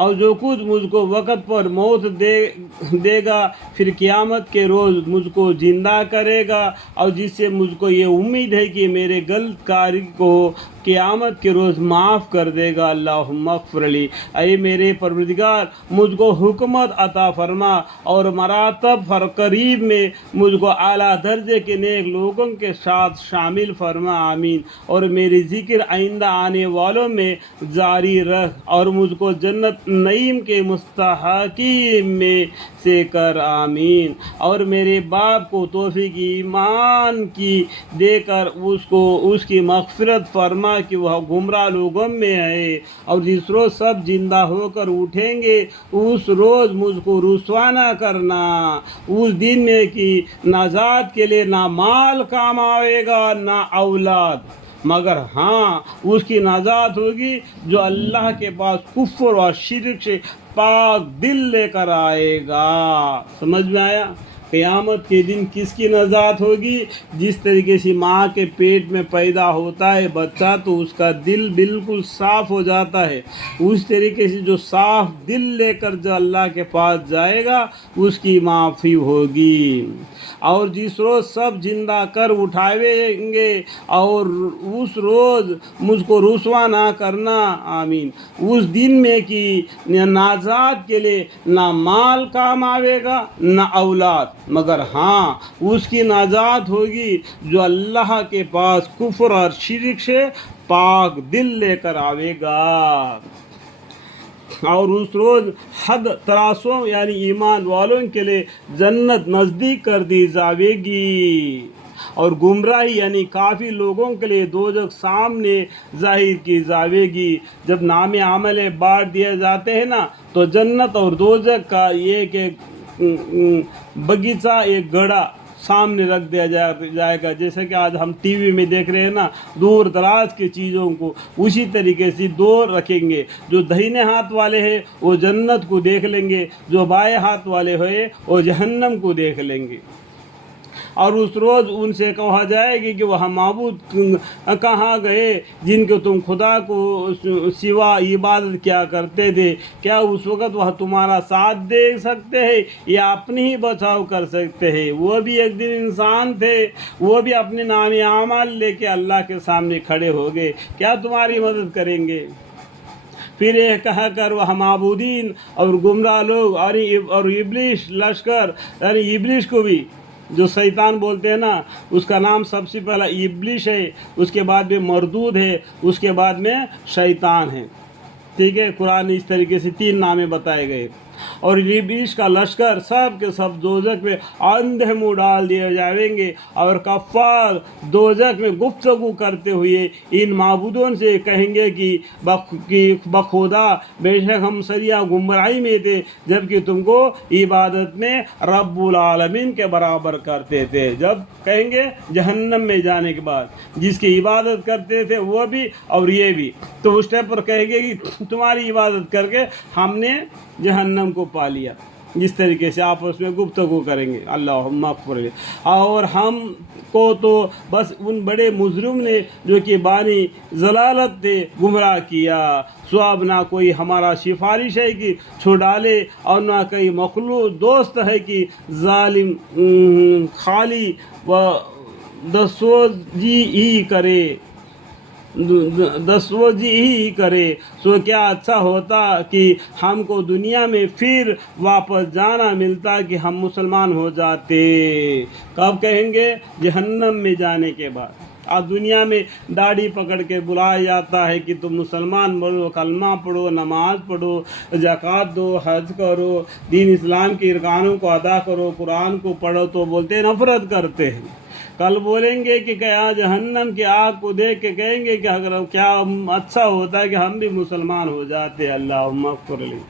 اور جو کچھ مجھ کو وقت پر موت دے گا پھر قیامت کے روز مجھ کو زندہ کرے گا، اور جس سے مجھ کو یہ امید ہے کہ میرے غلط کاری کو قیامت کے روز معاف کر دے گا۔ اللہم اغفر لی، اے میرے پروردگار مجھ کو حکمت عطا فرما اور مراتب قریب میں مجھ کو اعلیٰ درجے کے نیک لوگوں کے ساتھ شامل فرما، آمین۔ اور میری ذکر آئندہ آنے والوں میں جاری رکھ اور مجھ کو جنت نعیم کے مستحقین میں سے کر، آمین۔ اور میرے باپ کو توفیق ایمان کی دے کر اس کی مغفرت فرما کہ وہ گمراہ لوگوں میں ہے، اور جس روز سب زندہ ہو کر اٹھیں گے اس روز مجھ کو رسوا نہ کرنا، اس دن میں کہ نجات کے لیے نہ مال کام آئے گا نہ اولاد، مگر ہاں اس کی نجات ہوگی جو اللہ کے پاس کفر اور شرک سے پاک دل لے کر آئے گا۔ سمجھ میں آیا؟ قیامت کے دن کس کی نجات ہوگی؟ جس طریقے سے ماں کے پیٹ میں پیدا ہوتا ہے بچہ تو اس کا دل بالکل صاف ہو جاتا ہے، اس طریقے سے جو صاف دل لے کر جو اللہ کے پاس جائے گا اس کی معافی ہوگی۔ اور جس روز سب زندہ کر اٹھائیں گے اور اس روز مجھ کو رسوا نہ کرنا، آمین۔ اس دن میں کہ نجات کے لیے نہ مال کام آئے گا نہ اولاد، مگر ہاں اس کی نجات ہوگی جو اللہ کے پاس کفر اور شرک سے پاک دل لے کر آئے گا۔ اور اس روز حد تراسوں یعنی ایمان والوں کے لیے جنت نزدیک کر دی جاوے گی، اور گمراہی یعنی کافی لوگوں کے لیے دوزخ سامنے ظاہر کی جاوے گی۔ جب نام عمل بانٹ دیے جاتے ہیں نا تو جنت اور دوزخ کا ایک باغیچہ، ایک گڑھا سامنے رکھ دیا جائے گا، جیسے کہ آج ہم ٹی وی میں دیکھ رہے ہیں نا دور دراز کی چیزوں کو، اسی طریقے سے دور رکھیں گے۔ جو دہینے ہاتھ والے ہیں وہ جنت کو دیکھ لیں گے، جو بائیں ہاتھ والے ہیں وہ جہنم کو دیکھ لیں گے۔ اور اس روز ان سے کہا جائے گی کہ وہ معبود کہاں گئے جن کو تم خدا کو سوا عبادت کیا کرتے تھے؟ کیا اس وقت وہ تمہارا ساتھ دے سکتے ہیں یا اپنی ہی بچاؤ کر سکتے ہیں؟ وہ بھی ایک دن انسان تھے، وہ بھی اپنے نام اعمال لے کے اللہ کے سامنے کھڑے ہو گئے، کیا تمہاری مدد کریں گے؟ پھر یہ کہہ کر وہ معبودین اور گمراہ لوگ اور ابلیس لشکر، یعنی ابلیس کو بھی جو شیطان بولتے ہیں نا، اس کا نام سب سے پہلا ابلیس ہے، اس کے بعد میں مردود ہے، اس کے بعد میں شیطان ہے، ٹھیک ہے۔ قرآن اس طریقے سے 3 نامیں بتائے گئے، اور ابلیس کا لشکر سب کے سب دوزخ میں اندھے منہ ڈال دیے جائیں گے، اور کفار دوزخ میں گفتگو کرتے ہوئے ان معبودوں سے کہیں گے کہ بخدا بے شک ہم سریع گمراہی میں تھے جبکہ تم کو عبادت میں رب العالمین کے برابر کرتے تھے۔ جب کہیں گے جہنم میں جانے کے بعد جس کی عبادت کرتے تھے وہ بھی اور یہ بھی، تو اس ٹائم پر کہیں گے کہ تمہاری عبادت کر کے ہم نے جہنم کو پا لیا۔ جس طریقے سے آپس میں گفتگو کریں گے، اللہم اغفر لی۔ اور ہم کو تو بس ان بڑے مجرم نے جو کہ بانی ضلالت تھے گمراہ کیا، سو اب نہ کوئی ہمارا سفارش ہے کہ چھڑالے اور نہ کوئی مخلوق دوست ہے کہ ظالم خالی و دستوجی ہی کرے، سو کیا اچھا ہوتا کہ ہم کو دنیا میں پھر واپس جانا ملتا کہ ہم مسلمان ہو جاتے۔ کب کہیں گے؟ جہنم میں جانے کے بعد۔ اب دنیا میں داڑھی پکڑ کے بلایا جاتا ہے کہ تم مسلمان بنو، کلمہ پڑھو، نماز پڑھو، زکوٰۃ دو، حج کرو، دین اسلام کے ارکانوں کو ادا کرو، قرآن کو پڑھو، تو بولتے ہیں نفرت کرتے ہیں۔ کل بولیں گے کہ کیا جہنم کی آگ کو دیکھ کے کہیں گے کہ اگر کیا اچھا ہوتا ہے کہ ہم بھی مسلمان ہو جاتے۔ اللہم اغفر لی۔